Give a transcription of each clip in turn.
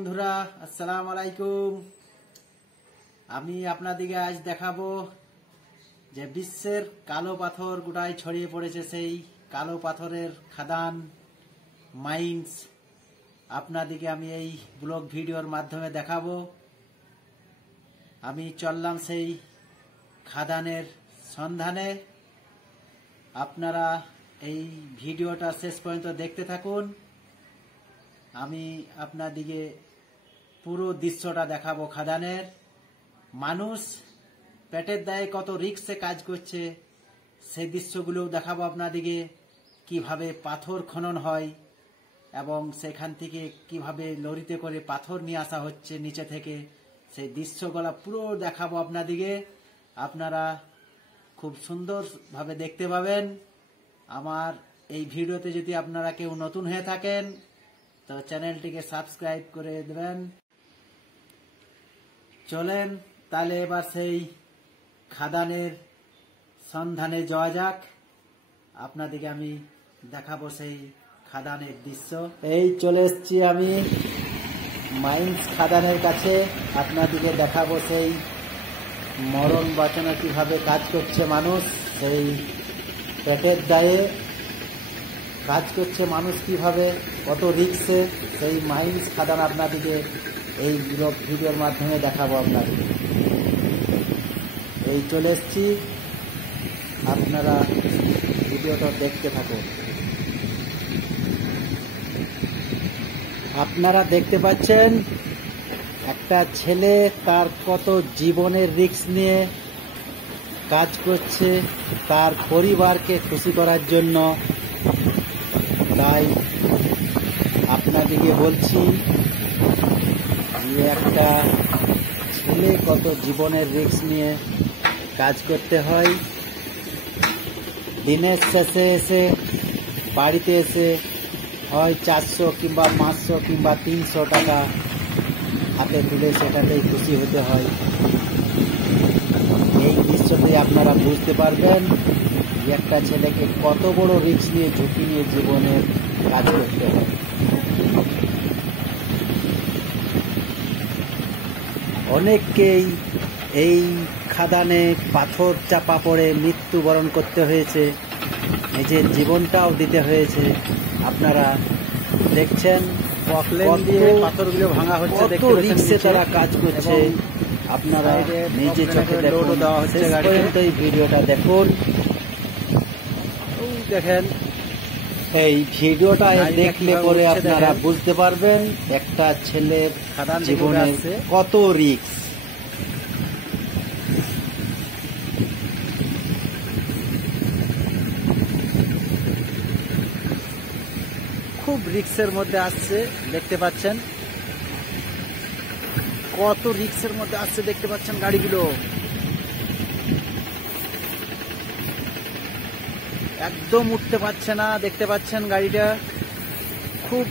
বন্ধুরা আসসালামু আলাইকুম। আমি আপনাদেরকে আজ দেখাবো যে বিশ্বের কালো পাথর গোটায় ছড়িয়ে পড়েছে, সেই কালো পাথরের খাদান মাইন্স আপনাদেরকে আমি এই ব্লগ ভিডিওর মাধ্যমে দেখাবো। আমি চললাম সেই খাদানের সন্ধানে। আপনারা এই ভিডিওটা শেষ পর্যন্ত দেখতে থাকুন। আমি আপনাদিকে পুরো দৃশ্যটা দেখাবো খাদানের। মানুষ পেটের দায়ে কত রিস্কে কাজ করছে সেই দৃশ্যগুলো দেখাবো আপনাদিকে। কিভাবে পাথর খনন হয় এবং সেখান থেকে কিভাবে লরিতে করে পাথর নিয়ে আসা হচ্ছে নিচে থেকে, সেই দৃশ্যগুলো পুরো দেখাবো আপনাদিকে। আপনারা খুব সুন্দরভাবে দেখতে পাবেন। আমার এই ভিডিওতে যদি আপনারা কেউ নতুন হয়ে থাকেন তো চ্যানেলটিকে সাবস্ক্রাইব করে দেবেন। চলেন তাহলে এবার সেই খাদানের সন্ধানে যাওয়া যাক। আপনাদেরকে আমি দেখাবো সেই খাদানের দৃশ্য। এই চলে এসেছি আমি মাইন্স খাদানের কাছে। আপনাদেরকে দেখাবো সেই মরণ বাঁচানো কিভাবে কাজ করছে মানুষ, সেই পেটের দায়ে কাজ করছে মানুষ কিভাবে, কত রিস্কে, সেই মাইন্স খাদান আপনাদেরকে এই ভিডিওর মাধ্যমে দেখাবো আপনাদের। এই চলে এসেছি, আপনারা ভিডিওটা দেখতে থাকুন। আপনারা দেখতে পাচ্ছেন একটা ছেলে তার কত জীবনের রিস্ক নিয়ে কাজ করছে তার পরিবারকে খুশি করার জন্য। তাই আপনাদেরকে বলছি যে একটা ছেলে কত জীবনের রিস্ক নিয়ে কাজ করতে হয়। দিনের শেষে এসে বাড়িতে এসে হয় 400 কিংবা 500 কিংবা 300 টাকা হাতে তুলে সেটাতেই খুশি হতে হয়। এই দৃশ্যতেই আপনারা বুঝতে পারবেন যে একটা ছেলেকে কত বড় রিস্ক নিয়ে ঝুঁকি নিয়ে জীবনের কাজ করতে হয়। অনেককেই এই খাদানে পাথর চাপা পড়ে মৃত্যুবরণ করতে হয়েছে, নিজের জীবনটাও দিতে হয়েছে। আপনারা দেখছেন পাথরগুলো ভাঙা হচ্ছে, কত রিস্কে তারা কাজ করছে। আপনারা নিজে চোখে দেখুন, শেষ পর্যন্ত এই ভিডিওটা দেখুন। দেখেন এই ভিডিওটা দেখলে পরে আপনারা বুঝতে পারবেন একটা ছেলের জীবনে কত রিস্ক। খুব রিস্কের মধ্যে আসছে, দেখতে পাচ্ছেন কত রিস্কের মধ্যে আসছে, দেখতে পাচ্ছেন গাড়িগুলো একদম উঠতে পারছে না। দেখতে পাচ্ছেন গাড়িটা খুব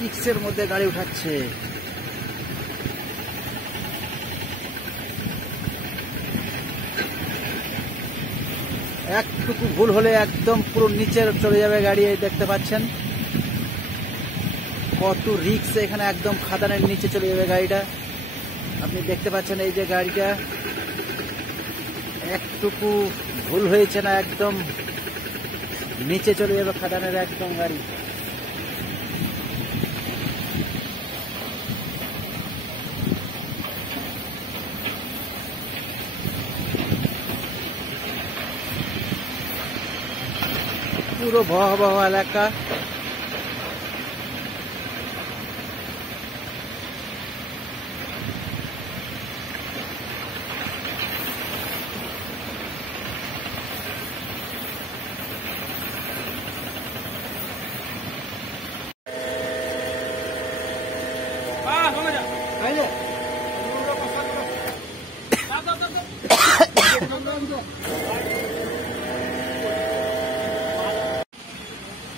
রিস্কের মধ্যে গাড়ি উঠাচ্ছে। একটুকু ভুল হলে একদম পুরো নিচে চলে যাবে গাড়ি। এই দেখতে পাচ্ছেন কত রিস্ক, এখানে একদম খাদানের নিচে চলে যাবে গাড়িটা। আপনি দেখতে পাচ্ছেন এই যে গাড়িটা একটুকু ভুল হয়েছে না, একদম নিচে চলে যাবে খাদানের একদম গাড়ি। পুরো ভয়াবহ এলাকা।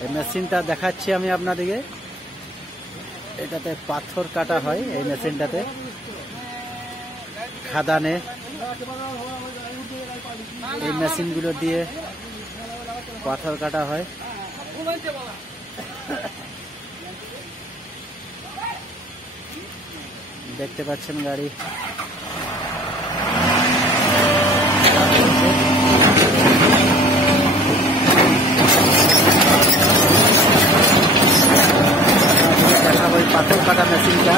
এই মেশিনটা দেখাচ্ছি আমি আপনাদেরকে। এটাতে পাথর কাটা হয়, এই মেশিনটাতে খাদানে এই মেশিনগুলো দিয়ে পাথর কাটা হয়। দেখতে পাচ্ছেন গাড়ি দেখাবো এই পাথর কাটা মেশিনটা।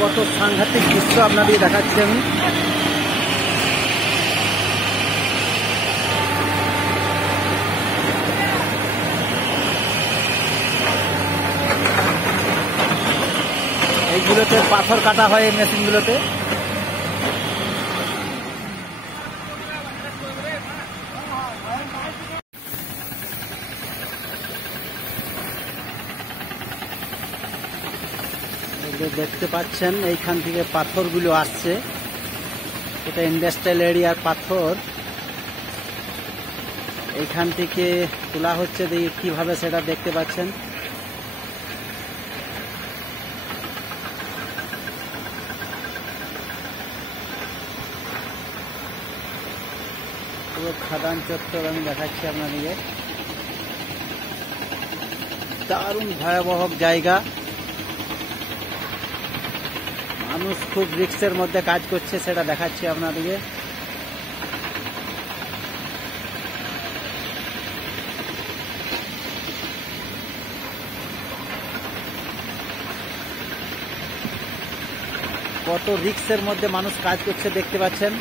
কত সাংঘাতিক দৃশ্য আপনাদের দেখাচ্ছি আমি। এইগুলোতে পাথর কাটা হয় এই মেশিনগুলোতে। দেখতে পাচ্ছেন এইখান থেকে পাথরগুলো আসছে, এটা ইন্ডাস্ট্রিয়াল এরিয়ার পাথর। এইখান থেকে তোলা হচ্ছে, দেখি কিভাবে সেটা দেখতে পাচ্ছেন। পুরো খাদান চত্বর আমি দেখাচ্ছি আপনাদেরকে। দারুণ ভয়াবহ জায়গা, মানুষ খুব রিস্কের মধ্যে কাজ করছে, সেটা দেখাচ্ছি আপনাদেরকে। কত রিস্কের মধ্যে মানুষ কাজ করছে দেখতে পাচ্ছেন।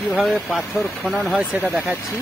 কিভাবে পাথর খনন হয় সেটা দেখাচ্ছি।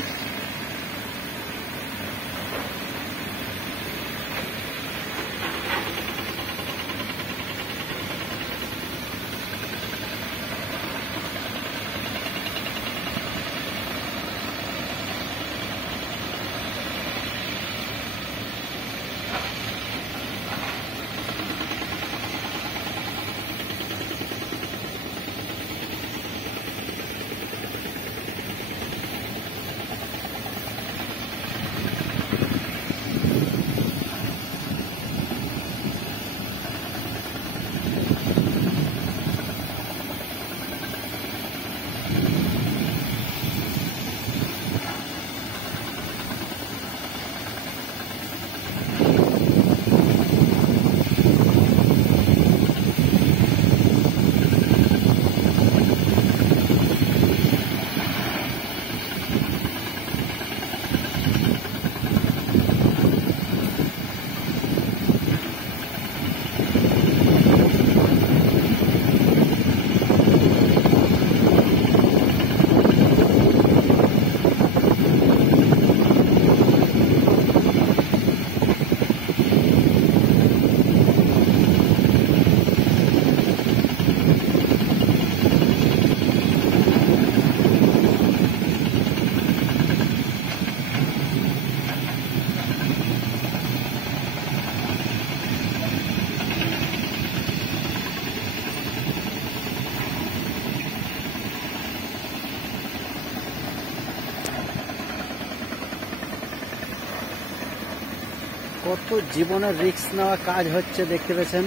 কত জীবনের রিস্ক নেওয়া কাজ হচ্ছে দেখতে পেয়েছেন।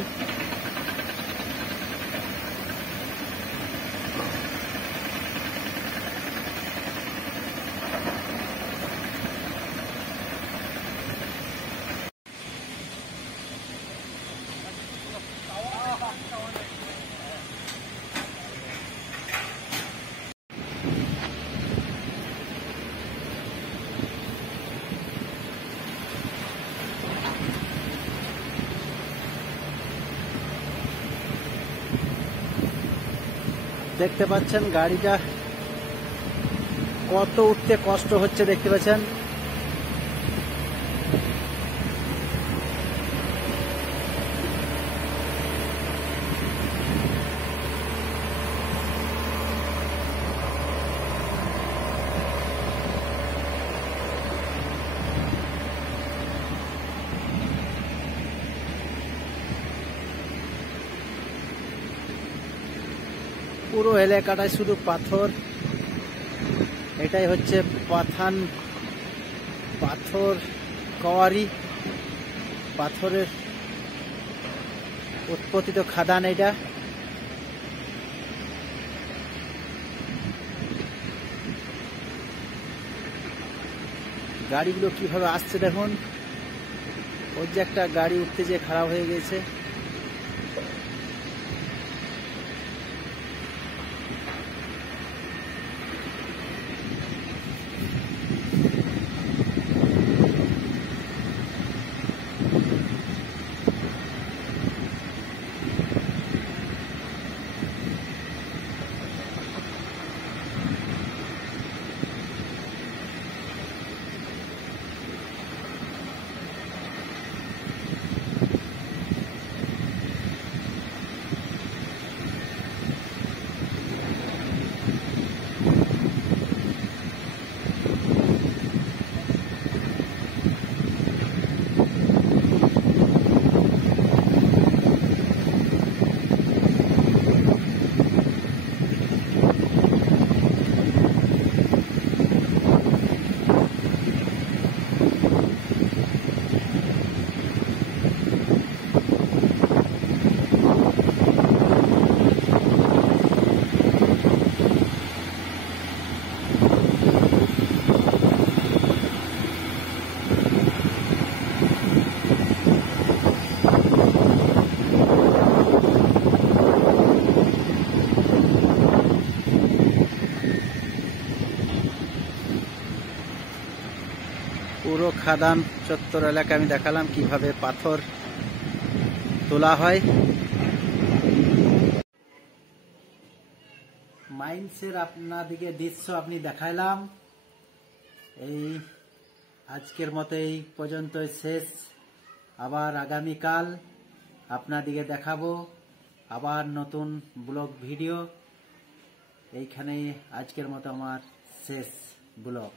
দেখতে পাচ্ছেন গাড়িটা কত উঠতে কষ্ট হচ্ছে দেখতে পাচ্ছেন। পুরো এলাকাটায় শুধু পাথর। এটাই হচ্ছে পাথর কোয়ারি, পাথরের উৎপত্তিত খাদান এটা। গাড়িগুলো কিভাবে আসছে দেখুন। ওই যে একটা গাড়ি উঠতে যেয়ে খারাপ হয়ে গেছে। পুরো খাদান চত্বর এলাকা আমি দেখালাম কিভাবে পাথর তোলা হয়। মাইন্সের আপনাদিকে দৃশ্য আপনি দেখাইলাম। এই আজকের মতো এই পর্যন্ত শেষ। আবার আগামীকাল আপনাদিকে দেখাবো আবার নতুন ব্লগ ভিডিও। এইখানে আজকের মতো আমার শেষ ব্লগ।